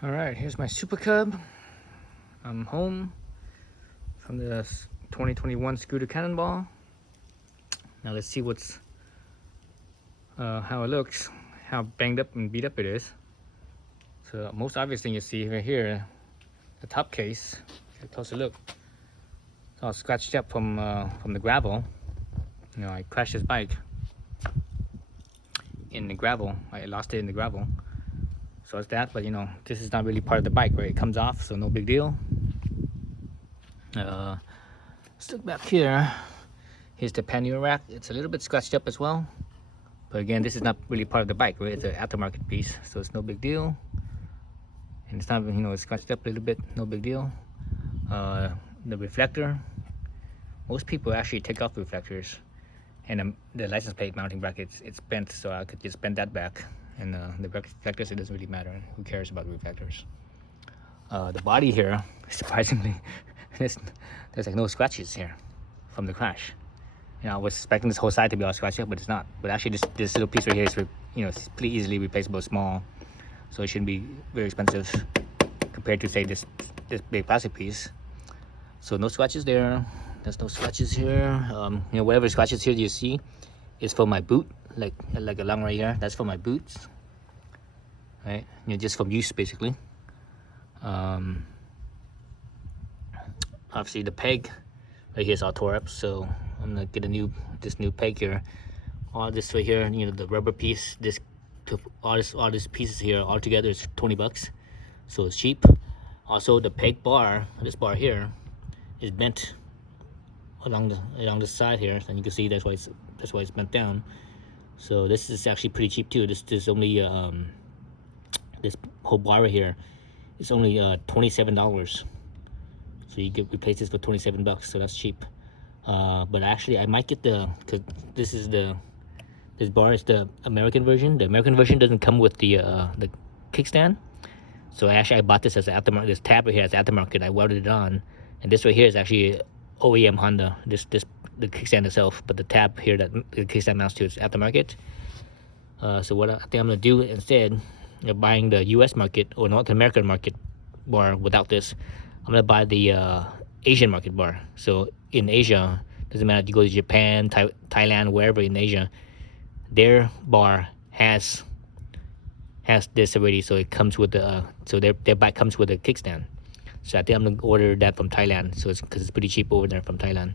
All right, here's my SuperCub. I'm home from the 2021 Scooter Cannonball. Now let's see how it looks, how banged up and beat up it is. So most obvious thing you see right here, the top case. Take a closer look. It's all scratched up from the gravel. You know, I crashed this bike in the gravel. I lost it in the gravel. So it's that, but you know, this is not really part of the bike, right? It comes off, so no big deal. Let's look back here. Here's the pannier rack. It's a little bit scratched up as well. But again, this is not really part of the bike, right? It's an aftermarket piece, so it's no big deal. And it's not, you know, it's scratched up a little bit, no big deal. The reflector. Most people actually take off reflectors. And the license plate mounting bracket, it's bent, so I could just bend that back. And the reflectors, it doesn't really matter. Who cares about reflectors? The body here, surprisingly, there's like no scratches here from the crash. You know, I was expecting this whole side to be all scratched up, but it's not. But actually, this little piece right here is, you know, it's pretty easily replaceable, small, so it shouldn't be very expensive compared to say this big plastic piece. So no scratches there. There's no scratches here. You know, whatever scratches here you see is for my boot, like along right here. That's for my boots, right? You know, just from use basically. Obviously the peg right here is all tore up, so I'm gonna get this new peg here. All this right here, you know, the rubber piece, all these pieces here all together is 20 bucks, so it's cheap. Also the peg bar, this bar here, is bent along the side here, and you can see that's why it's bent down. So this is actually pretty cheap too. This is only this whole bar right here is only $27. So you get replace this for 27 bucks, so that's cheap. But actually I might get because this bar is the American version. The American version doesn't come with the kickstand. So I bought this as an aftermarket. This tab right here is aftermarket. I welded it on, and this right here is actually OEM Honda. The kickstand itself, but the tab here that the kickstand mounts to is aftermarket. So what I think I'm gonna do instead of buying the U.S. market or North American market bar without this, I'm gonna buy the Asian market bar. So in Asia, doesn't matter if you go to Japan, Thailand, wherever in Asia, their bar has this already. So it comes with their bike comes with a kickstand. So I think I'm gonna order that from Thailand. So because it's pretty cheap over there from Thailand.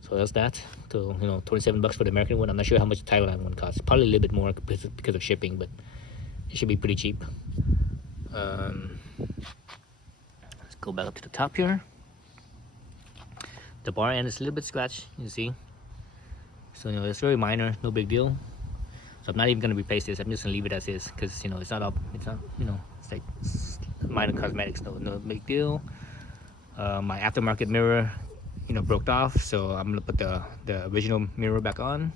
So that's that. So you know, 27 bucks for the American one. I'm not sure how much the Thailand one costs. Probably a little bit more because of shipping, but it should be pretty cheap. Let's go back up to the top here. The bar end is a little bit scratched, you see. So you know, it's very minor, no big deal. So I'm not even gonna replace this. I'm just gonna leave it as is because you know it's not you know, it's like minor cosmetics, no big deal. My aftermarket mirror, you know, broke off, so I'm gonna put the original mirror back on.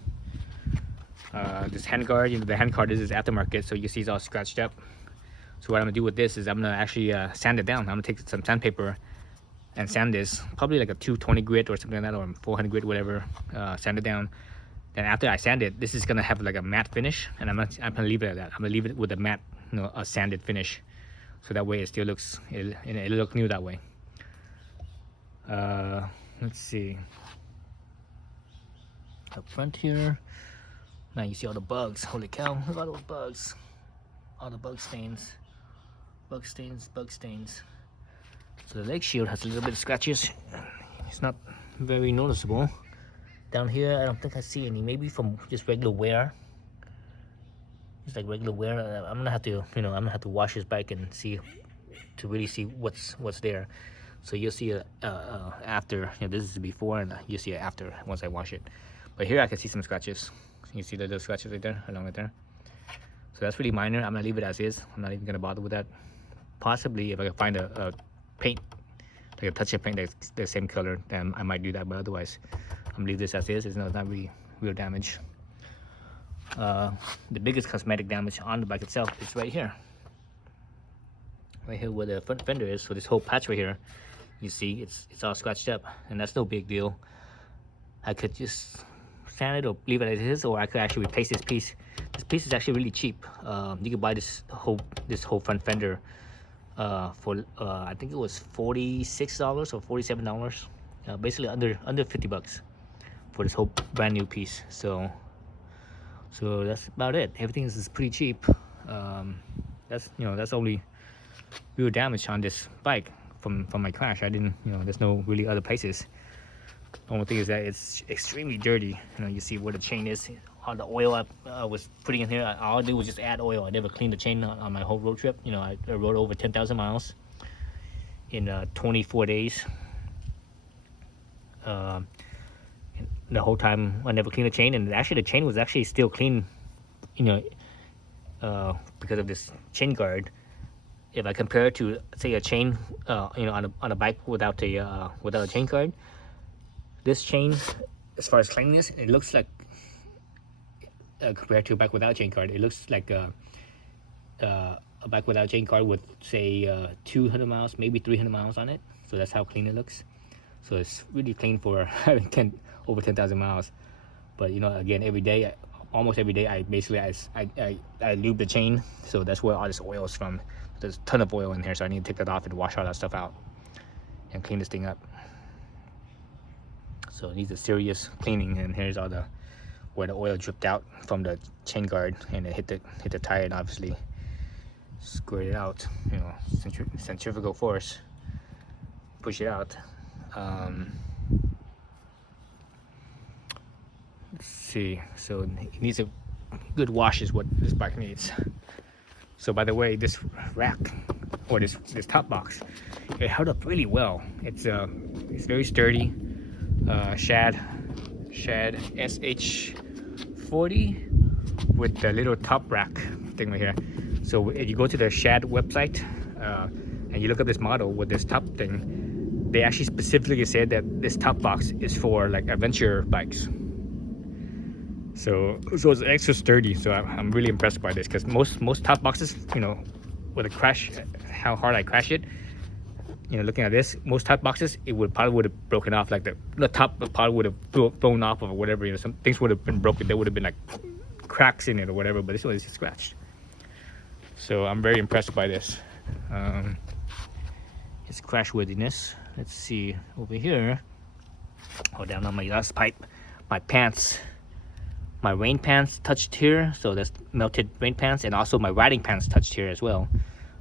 This handguard, you know, the handguard is aftermarket, so you see it's all scratched up. So what I'm gonna do with this is I'm gonna actually sand it down. I'm gonna take some sandpaper and sand this, probably like a 220 grit or something like that, or 400 grit, whatever. Sand it down. Then after I sand it, this is gonna have like a matte finish, and I'm gonna leave it at that. I'm gonna leave it with a matte, you know, a sanded finish, so that way it still looks, it'll look new that way. Let's see. Up front here, now you see all the bugs. Holy cow! Look at all those bugs. All the bug stains. So the leg shield has a little bit of scratches. It's not very noticeable. Down here, I don't think I see any. Maybe from just regular wear. Just like regular wear. I'm gonna have to, you know, I'm gonna have to wash this bike and see to really see what's there. So you'll see after. You know, this is before, and you'll see it after once I wash it. But here I can see some scratches. You see the little scratches right there, along right there. So that's really minor. I'm gonna leave it as is. I'm not even gonna bother with that. Possibly if I can find a paint, like a touch-up paint that's the same color, then I might do that. But otherwise, I'm gonna leave this as is. It's not really real damage. The biggest cosmetic damage on the bike itself is right here where the front fender is. So this whole patch right here, you see it's all scratched up, and that's no big deal. I could just sand it or leave it as it is, or I could actually replace this piece. This piece is actually really cheap. You can buy this whole front fender for I think it was $46 or $47. Basically under 50 bucks for this whole brand new piece. So that's about it. Everything is pretty cheap. That's only real damage on this bike from my crash. I didn't, there's no really other places. The only thing is that it's extremely dirty. You see where the chain is. All the oil I was putting in here, all I did was just add oil. I never cleaned the chain on my whole road trip. I rode over 10,000 miles in 24 days. And the whole time I never cleaned the chain, and actually the chain was actually still clean, because of this chain guard. If I compare it to, say, a chain, on a bike without a chain guard, this chain, as far as cleanliness, it looks like, compared to a bike without chain guard, it looks like a bike without chain guard with, say, 200 miles, maybe 300 miles on it. So that's how clean it looks. So it's really clean for having over 10,000 miles. But again, almost every day, I lube the chain. So that's where all this oil is from. There's a ton of oil in here, so I need to take that off and wash all that stuff out and clean this thing up. So it needs a serious cleaning. And here's all where the oil dripped out from the chain guard, and it hit the tire, and obviously squirted it out. Centrifugal force push it out. Let's see. So it needs a good wash is what this bike needs. So by the way, this rack, or this top box, it held up really well. It's very sturdy. Shad SH40 with the little top rack thing right here. So if you go to the Shad website and you look up this model with this top thing, they actually specifically said that this top box is for like adventure bikes. So it's extra sturdy. So I'm really impressed by this, because most top boxes, with a crash, how hard I crash it, looking at this, most top boxes, it probably would have broken off. Like the top probably would have blown off or whatever. Some things would have been broken. There would have been like cracks in it or whatever. But this one is just scratched. So I'm very impressed by this. It's crash worthiness. Let's see over here. Oh, down on my last pipe, my pants. My rain pants touched here, so that's melted rain pants, and also my riding pants touched here as well.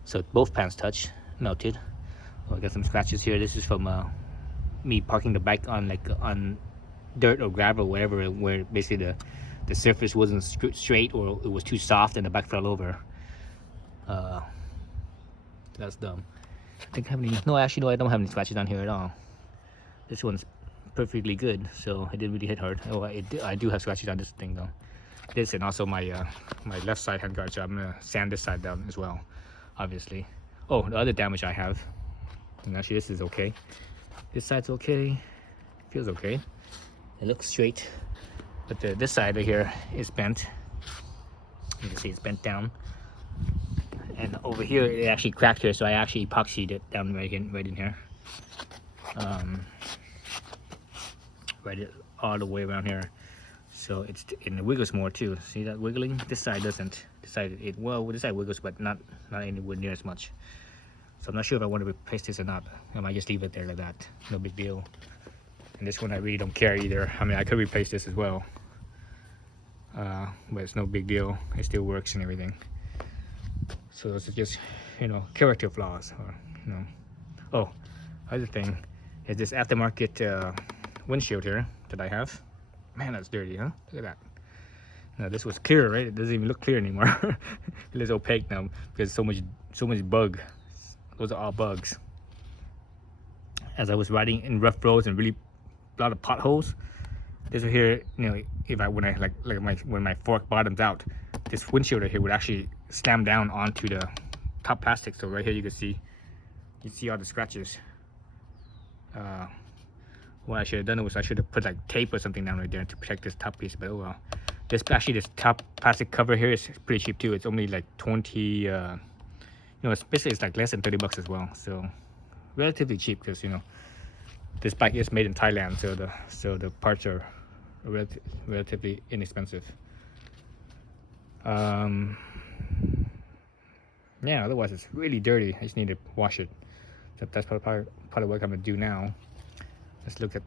So both pants touched, melted. Oh, I got some scratches here. This is from me parking the bike on dirt or gravel or whatever, where basically the surface wasn't straight, or it was too soft and the bike fell over. That's dumb. I think I have any. No, actually, no, I don't have any scratches on here at all. This one's perfectly good, so it didn't really hit hard. Oh, I do have scratches on this thing though. This, and also my left side handguard, so I'm gonna sand this side down as well, obviously. Oh, the other damage I have, and actually this is okay. This side's okay, feels okay. It looks straight, but this side right here is bent. You can see it's bent down, and over here it actually cracked here, so I actually epoxied it down right in here. Right all the way around here, so it wiggles more too. See that wiggling? This side doesn't. This side this side wiggles, but not anywhere near as much. So I'm not sure if I want to replace this or not. I might just leave it there like that. No big deal. And this one I really don't care either. I mean, I could replace this as well, but it's no big deal. It still works and everything. So those are just character flaws, or Oh, other thing is this aftermarket windshield here that I have. Man, that's dirty, huh? Look at that. Now this was clear, right? It doesn't even look clear anymore. It looks opaque now because so much bug. Those are all bugs. As I was riding in rough roads and really a lot of potholes, this right here, when my fork bottoms out, this windshield right here would actually slam down onto the top plastic. So right here you see all the scratches. What I should have done was I should have put like tape or something down right there to protect this top piece, but oh well. This top plastic cover here is pretty cheap too. It's only like 20, it's like less than 30 bucks as well. So relatively cheap, because this bike is made in Thailand, so the parts are relatively inexpensive. Yeah, otherwise it's really dirty. I just need to wash it. So that's probably what I'm gonna do now. Let's look at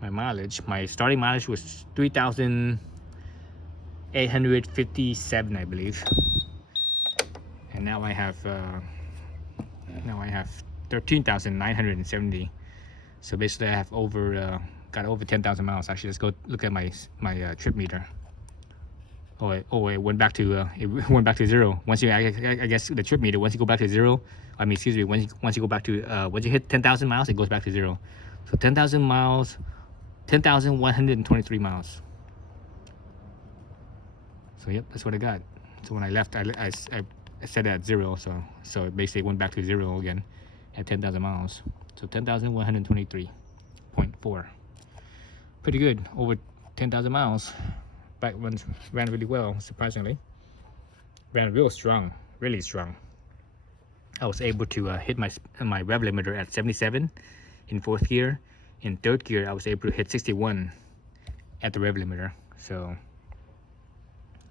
my mileage. My starting mileage was 3,857, I believe, and now I have 13,970. So basically, I have got over 10,000 miles. Actually, let's go look at my trip meter. It went back to zero. Once you, I guess the trip meter, once you go back to zero, once you go back to once you hit 10,000 miles, it goes back to zero. So 10,000 miles, 10,123 miles. So yep, that's what I got. So when I left, I set it at zero. So it basically went back to zero again at 10,000 miles. So 10,123.4. Pretty good. Over 10,000 miles. Bike ran really well, surprisingly. Ran real strong, really strong. I was able to hit my rev limiter at 77 in 4th gear. In 3rd gear, I was able to hit 61 at the rev limiter. So,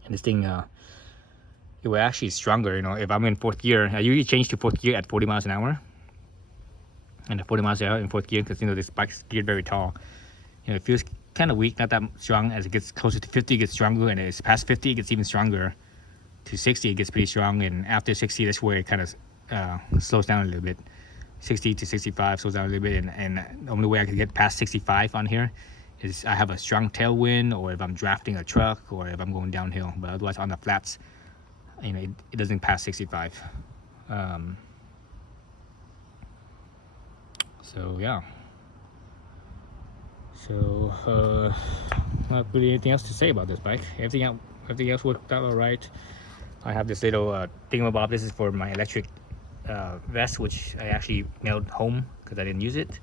and this thing, it was actually stronger. If I'm in 4th gear, I usually change to 4th gear at 40 miles an hour. And at 40 miles an hour in 4th gear, because this bike's geared very tall. It feels kind of weak, not that strong. As it gets closer to 50, it gets stronger, and as past 50, it gets even stronger. To 60, it gets pretty strong, and after 60, that's where it kind of slows down a little bit. 60 to 65 slows down a little bit, and the only way I can get past 65 on here is I have a strong tailwind, or if I'm drafting a truck, or if I'm going downhill. But otherwise, on the flats, it doesn't pass 65. So yeah. So not really anything else to say about this bike. Everything else worked out all right. I have this little thingamabob. This is for my electric vest, which I actually mailed home because I didn't use it.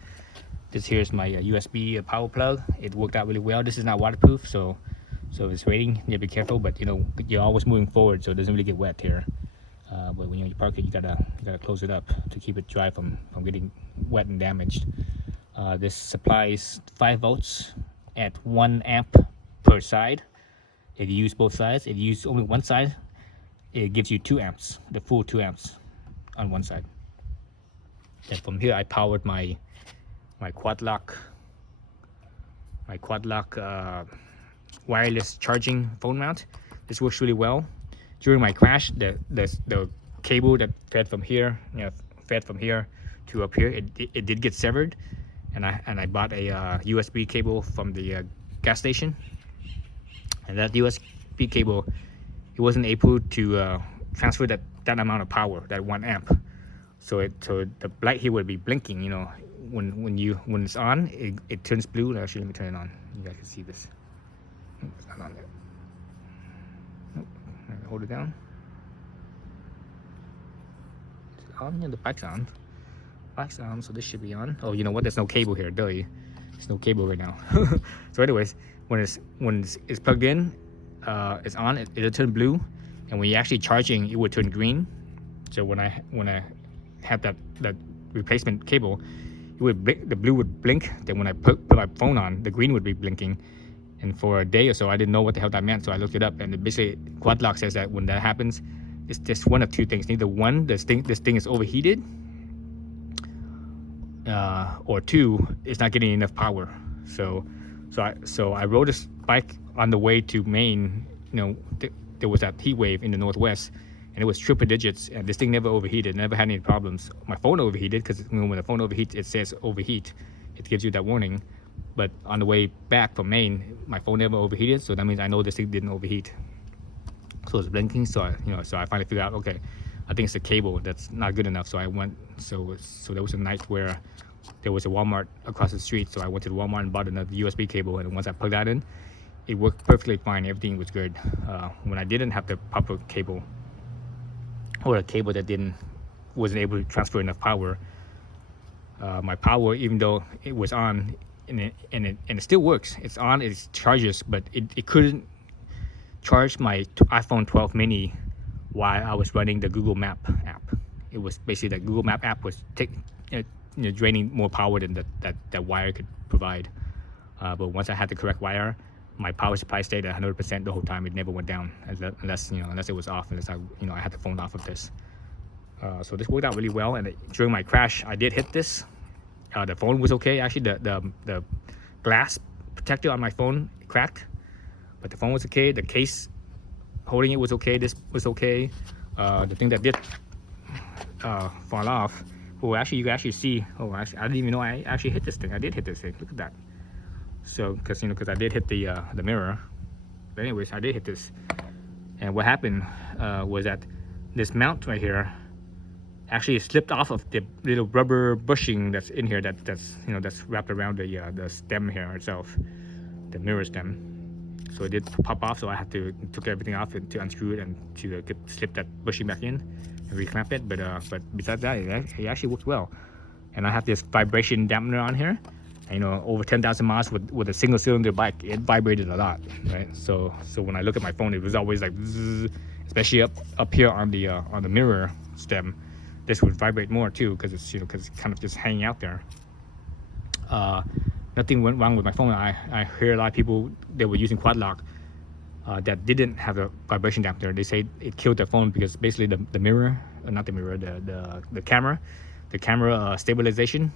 This here is my USB power plug. It worked out really well. This is not waterproof, so if it's raining, you have to be careful. But you're always moving forward, so it doesn't really get wet here. But when you park it, you gotta close it up to keep it dry from getting wet and damaged. This supplies 5 volts at 1 amp per side. If you use both sides, if you use only one side, it gives you 2 amps, the full 2 amps on one side. And from here, I powered my quad lock wireless charging phone mount. This works really well. During my crash, the cable that fed from here to up here, it did get severed. And I bought a USB cable from the gas station, and that USB cable, it wasn't able to transfer that amount of power, that 1 amp. So the light here would be blinking. When it's on, it turns blue. Actually, let me turn it on. You guys can see this. It's not on there. Nope. Hold it down. Is it on? Yeah, the bike's on. So this should be on. Oh, you know what? There's no cable here. There's no cable right now. So anyways, when it's plugged in, it's on. It'll turn blue, and when you're actually charging, it would turn green. So when I have that replacement cable, the blue would blink. Then when I put my phone on, the green would be blinking. And for a day or so, I didn't know what the hell that meant. So I looked it up, and basically, quad lock says that when that happens, it's just one of two things. Either one, this thing is overheated. Or 2, it's not getting enough power. So I rode this bike on the way to Maine. There was that heat wave in the Northwest, and it was triple digits, and this thing never overheated, never had any problems. My phone overheated because when the phone overheats, it says overheat. It gives you that warning. But on the way back from Maine, my phone never overheated, so that means I know this thing didn't overheat. So it's blinking. So I finally figured out, okay, I think it's the cable that's not good enough. So I went. So there was a night where there was a Walmart across the street. So I went to the Walmart and bought another USB cable. And once I plugged that in, it worked perfectly fine. Everything was good. When I didn't have the proper cable, or a cable that wasn't able to transfer enough power, my power, even though it was on, and it still works. It's on. It charges, but it couldn't charge my iPhone 12 mini while I was running the Google Map app. It was basically the Google Map app was draining more power than that wire could provide. But once I had the correct wire, my power supply stayed at 100% the whole time. It never went down unless unless it was off, unless I had the phone off of this. So this worked out really well. And during my crash, I did hit this. The phone was okay. Actually, the glass protector on my phone cracked, but the phone was okay. The case holding it was okay. This was okay. The thing that did fall off. Oh, actually, you can actually see. Oh, actually, I didn't even know I actually hit this thing. I did hit this thing. Look at that. So, because I did hit the mirror. But anyways, I did hit this. And what happened was that this mount right here actually slipped off of the little rubber bushing that's in here. That's wrapped around the stem here itself, the mirror stem. So it did pop off. So I had to took everything off to unscrew it and to slip that bushing back in and reclamp it. But besides that, it actually worked well. And I have this vibration dampener on here. And, over 10,000 miles with a single cylinder bike, it vibrated a lot, right? So when I look at my phone, it was always like zzz, especially up here on the mirror stem. This would vibrate more too because it's kind of just hanging out there. Nothing went wrong with my phone. I hear a lot of people that were using quad lock that didn't have a vibration dampener. They say it killed their phone because basically the mirror, not the mirror, the camera stabilization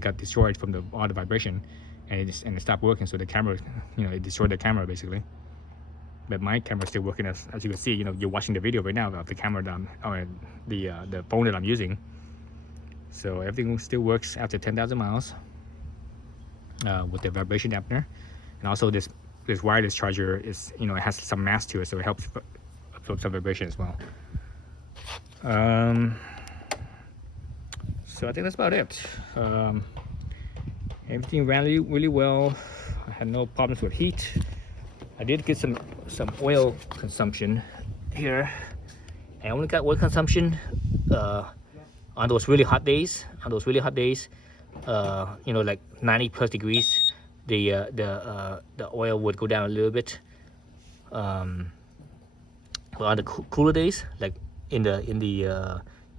got destroyed from all the vibration, and it stopped working. So the camera, it destroyed the camera basically. But my camera's still working as you can see. You're watching the video right now of the camera the phone that I'm using. So everything still works after 10,000 miles with the vibration dampener, and also this wireless charger is it has some mass to it, so it helps absorb some vibration as well. So I think that's about it. Everything ran really well. I had no problems with heat. I did get some oil consumption here. I only got oil consumption on those really hot days. Like 90 plus degrees, the oil would go down a little bit. But on the cooler days, like in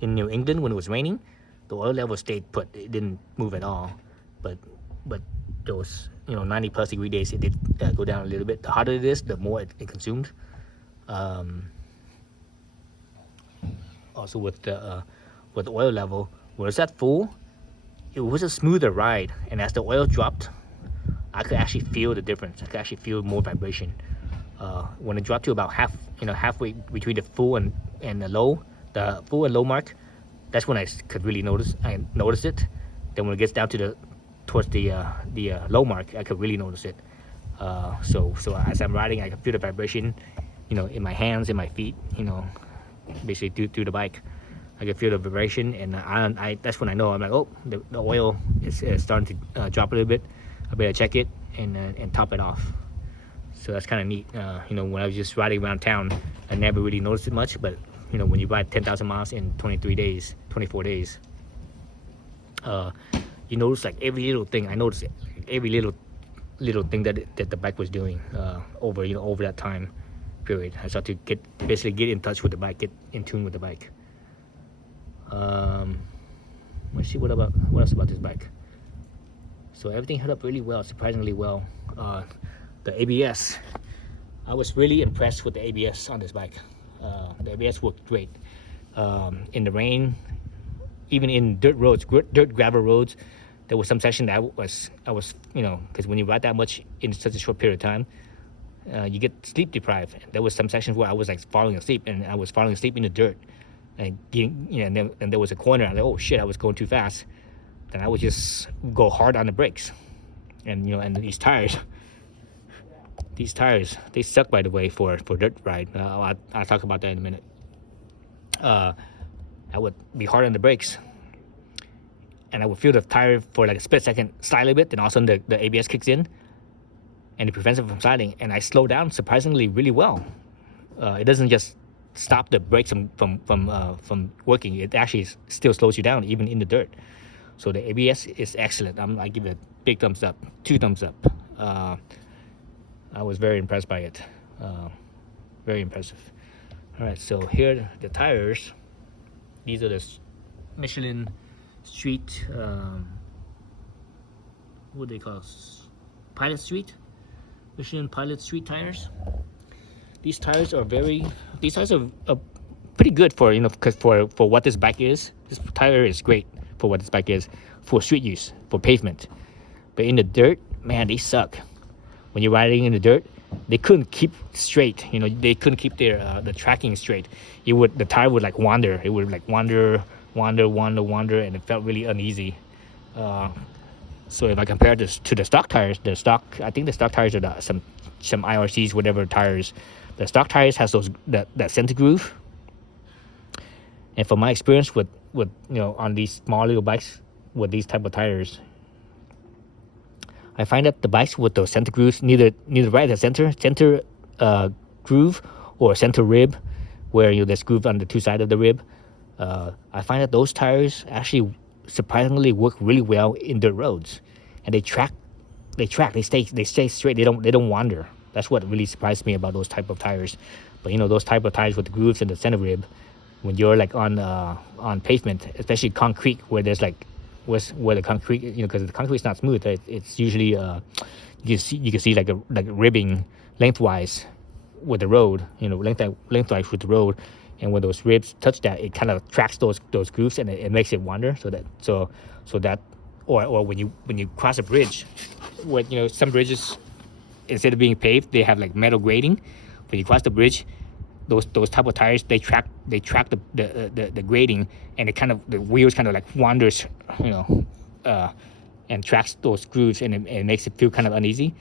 New England when it was raining, the oil level stayed put. It didn't move at all. But those 90 plus degree days, it did go down a little bit. The hotter it is, the more it consumed. Also with the oil level, when it's at full, it was a smoother ride, and as the oil dropped, I could actually feel the difference. I could actually feel more vibration. When it dropped to about halfway between the full and the low, the full and low mark, that's when I could really notice it. Then when it gets down to towards the low mark, I could really notice it. So as I'm riding, I can feel the vibration, in my hands, in my feet, basically through the bike. I can feel the vibration, and I that's when I know. I'm like, oh, the oil is starting to drop a little bit. I better check it and top it off. So that's kind of neat. When I was just riding around town, I never really noticed it much, but when you ride 10,000 miles in 24 days, you notice like every little thing. I noticed every little thing that the bike was doing over that time period. I started to basically get in touch with the bike, get in tune with the bike. Let's see what else about this bike. So everything held up really well, surprisingly well. The ABS, I was really impressed with the ABS on this bike. The ABS worked great in the rain, even in dirt gravel roads. There was some section that I was because when you ride that much in such a short period of time, you get sleep deprived. There was some sections where I was like falling asleep, and I was falling asleep in the dirt, and and there was a corner. I'm like, oh shit, I was going too fast. Then I would just go hard on the brakes, and and these tires, they suck, by the way, for dirt ride. I'll talk about that in a minute. I would be hard on the brakes, and I would feel the tire for like a split second slide a little bit, then all of a sudden the ABS kicks in, and it prevents it from sliding, and I slow down surprisingly really well. It doesn't just stop the brakes from working. It actually still slows you down even in the dirt. So the ABS is excellent. I give it a big thumbs up, 2 thumbs up. I was very impressed by it. Very impressive. All right, so here the tires. These are the Michelin Street. What do they call it? Pilot Street. Michelin Pilot Street tires. These tires are pretty good for, you know, because for what this bike is. This tire is great for what this bike is, for street use, for pavement. But in the dirt, man, they suck. When you're riding in the dirt, they couldn't keep straight. You know, they couldn't keep their the tracking straight. The tire would like wander. It would like wander, and it felt really uneasy. So if I compare this to the stock tires, I think the stock tires are some IRCs, whatever tires. The stock tires has that center groove. And from my experience with you know, on these small little bikes with these type of tires, I find that the bikes with those center grooves, neither right at center groove or center rib, where you know there's groove on the two sides of the rib. I find that those tires actually surprisingly work really well in dirt roads, and they stay straight. They don't wander. That's what really surprised me about those type of tires. But you know, those type of tires with the grooves and the center rib, when you're like on pavement, especially concrete, where there's like where the concrete, you know, because the concrete is not smooth, it's usually you can see like a ribbing lengthwise with the road, you know, lengthwise with the road. And when those ribs touch that, it kind of tracks those grooves, and it makes it wander. So that or when you cross a bridge, when you know some bridges, instead of being paved, they have like metal grating. When you cross the bridge, those type of tires, they track the grating, and the wheels kind of like wanders, you know, and tracks those grooves, and it makes it feel kind of uneasy.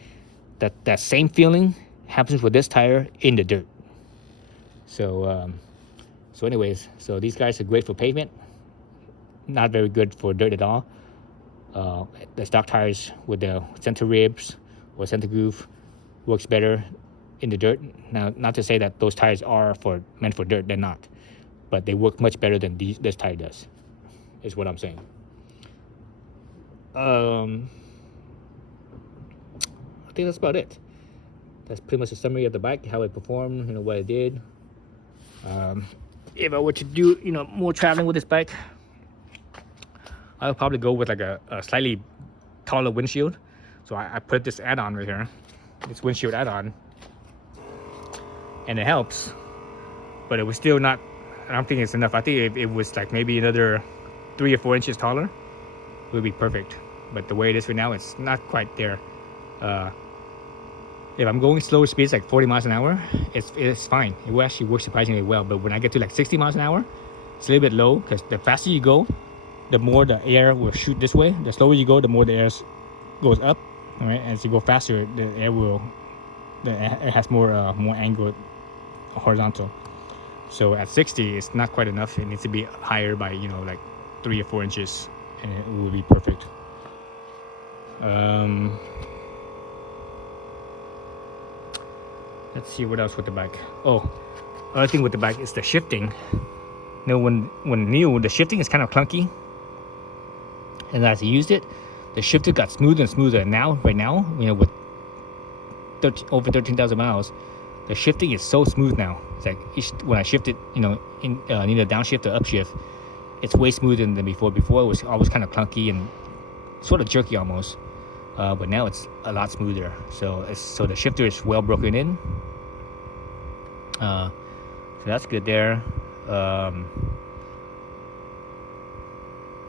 That same feeling happens with this tire in the dirt. So anyways, so these guys are great for pavement, not very good for dirt at all. The stock tires with the center ribs or center groove works better in the dirt. Now, not to say that those tires are meant for dirt, they're not, but they work much better than this tire does, is what I'm saying. I think that's about it. That's pretty much a summary of the bike, how it performed, you know, what it did. If I were to do, you know, more traveling with this bike, I would probably go with like a slightly taller windshield. So I put this add-on right here, this windshield add-on, and it helps, but it was still not, I don't think it's enough. I think if it was like maybe another 3 or 4 inches taller, it would be perfect. But the way it is right now, it's not quite there. If I'm going slower speeds, like 40 miles an hour, it's fine. It will actually work surprisingly well. But when I get to like 60 miles an hour, it's a little bit low, because the faster you go, the more the air will shoot this way. The slower you go, the more the air goes up. All right, as you go faster, the air has more angle horizontal. So at 60, it's not quite enough. It needs to be higher by, you know, like 3 or 4 inches, and it will be perfect. Let's see what else with the bike. Oh, other thing with the bike is the shifting. You know, when new, the shifting is kind of clunky, and as I used it, the shifter got smoother and smoother. And now, right now, you know, with over 13,000 miles, the shifting is so smooth now. It's like when I shift it, you know, in either downshift or upshift, it's way smoother than before. Before it was always kind of clunky and sort of jerky almost. But now it's a lot smoother. So the shifter is well broken in. So that's good there.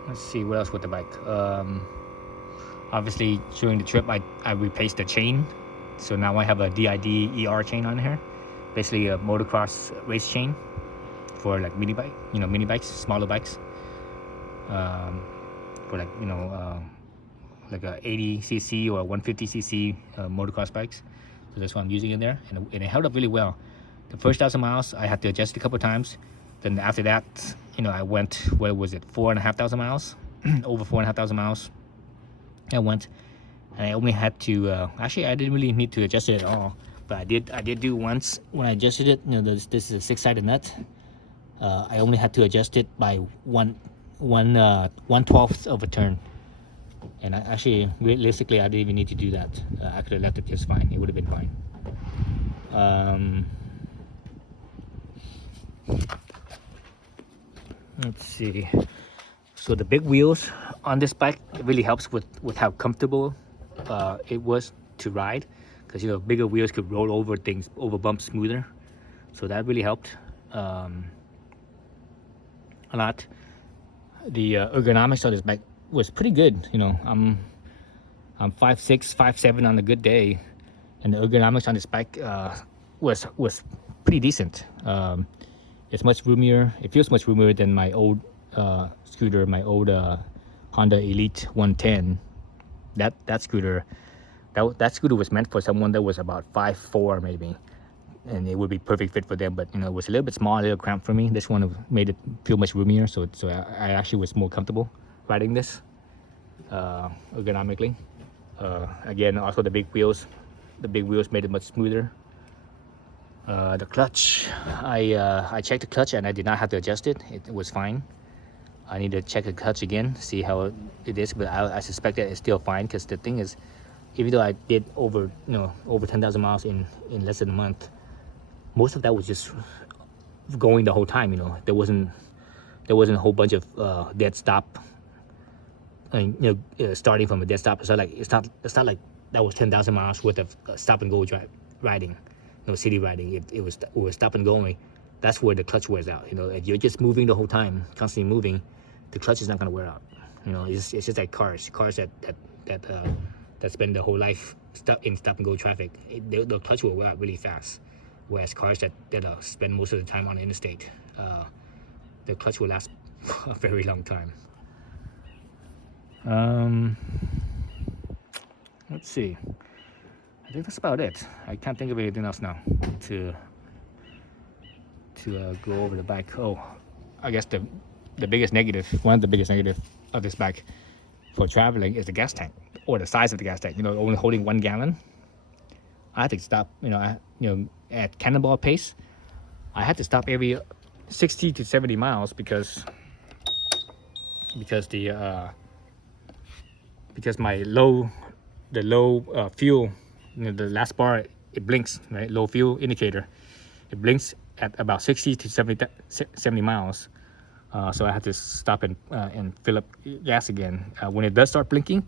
Let's see what else with the bike. Obviously during the trip I replaced the chain. So now I have a DID ER chain on here. Basically a motocross race chain for like mini bikes, smaller bikes. For like, you know, like a 80cc or 150cc motocross bikes. So that's what I'm using in there, and it held up really well. The first 1,000 miles I had to adjust a couple times. Then after that, you know, I went, what was it, 4,500 miles, over 4,500 miles. I went, and I only had to actually I didn't really need to adjust it at all, but I did do once when I adjusted it. You know, this is a 6-sided nut. I only had to adjust it by 1/12 of a turn. And I actually, realistically, I didn't even need to do that. I could have left it just fine. It would have been fine. Let's see. So the big wheels on this bike, it really helps with how comfortable it was to ride. because you know bigger wheels could roll over things, over bumps smoother. So that really helped a lot. The ergonomics on this bike was pretty good. You know, I'm 5'6", 5'7" on a good day, and the ergonomics on this bike was pretty decent. It's much roomier. It feels much roomier than my old scooter, my old Honda Elite 110. That scooter was meant for someone that was about 5'4" maybe, and it would be perfect fit for them. But you know, it was a little bit small, a little cramped for me. This one made it feel much roomier, so I actually was more comfortable riding this ergonomically. Again, also the big wheels made it much smoother. The clutch, I checked the clutch and I did not have to adjust it. It was fine. I need to check the clutch again, see how it is, but I suspect that it's still fine, because the thing is, even though I did over 10,000 miles in less than a month, most of that was just going the whole time. You know, there wasn't a whole bunch of dead stop. You know, starting from a dead stop. So like it's not like that was 10,000 miles worth of stop and go riding, you know, city riding. It was stop and going. That's where the clutch wears out. You know, if you're just moving the whole time, constantly moving, the clutch is not gonna wear out. You know, it's just like cars that spend their whole life stop and go traffic. The clutch will wear out really fast. Whereas cars that spend most of the time on the interstate, the clutch will last a very long time. Let's see. I think that's about it. I can't think of anything else now to go over the bike. Oh, I guess the biggest negative, one of the biggest negative of this bike for traveling is the gas tank, or the size of the gas tank. You know, only holding 1 gallon. I had to stop. You know, at Cannonball pace, I had to stop every 60 to 70 miles because my low fuel, you know, the last bar, it blinks, right? Low fuel indicator, it blinks at about 60 to 70 miles. So I had to stop and fill up gas again. When it does start blinking,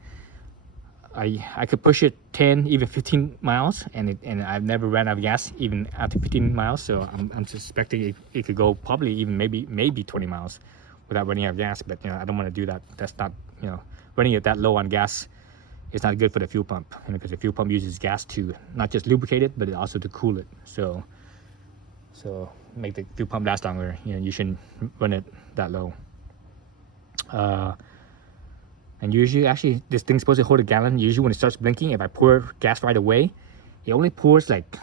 I could push it 10, even 15 miles, and I've never ran out of gas even after 15 miles. So I'm suspecting it could go probably even maybe 20 miles without running out of gas. But you know, I don't want to do that. That's not, you know, running it that low on gas is not good for the fuel pump, you know, because the fuel pump uses gas to not just lubricate it, but also to cool it. So make the fuel pump last longer. You know, you shouldn't run it that low. And usually, actually, this thing's supposed to hold a gallon. Usually when it starts blinking, if I pour gas right away, it only pours like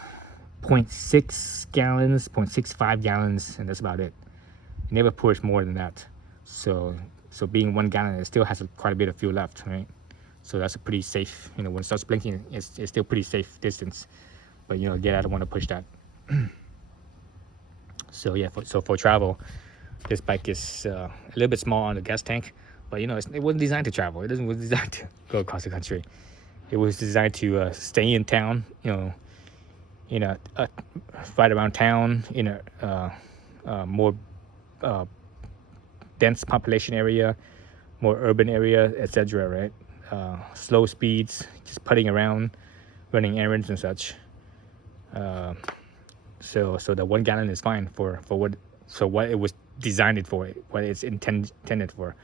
0.6 gallons, 0.65 gallons, and that's about it. It never pours more than that. So being 1 gallon, it still has quite a bit of fuel left, right? So that's a pretty safe, you know, when it starts blinking, it's still pretty safe distance. But, you know, again, I don't want to push that. So yeah, for travel, this bike is a little bit small on the gas tank, but you know, it wasn't designed to travel. It wasn't designed to go across the country. It was designed to stay in town, you know, right around town, in a more dense population area, more urban area, etc. Right? Slow speeds, just putting around, running errands and such. So the 1 gallon is fine for what it was designed for, what it's intended for.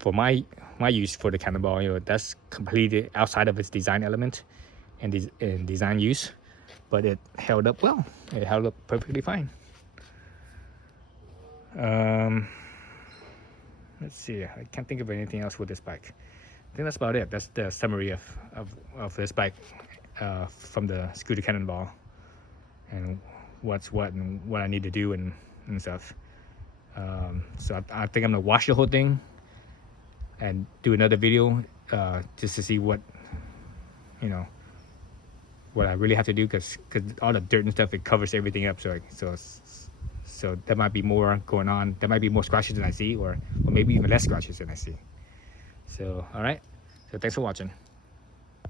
For my use for the Cannonball, you know, that's completely outside of its design element and design use, but it held up well. It held up perfectly fine. Let's see. I can't think of anything else with this bike. I think that's about it. That's the summary of this bike from the Scooter Cannonball, and what's what and what I need to do and stuff. So I think I'm gonna watch the whole thing and do another video just to see what, you know, what I really have to do, because all the dirt and stuff, it covers everything up. So there might be more going on. There might be more scratches than I see, or maybe even less scratches than I see. So all right. So thanks for watching.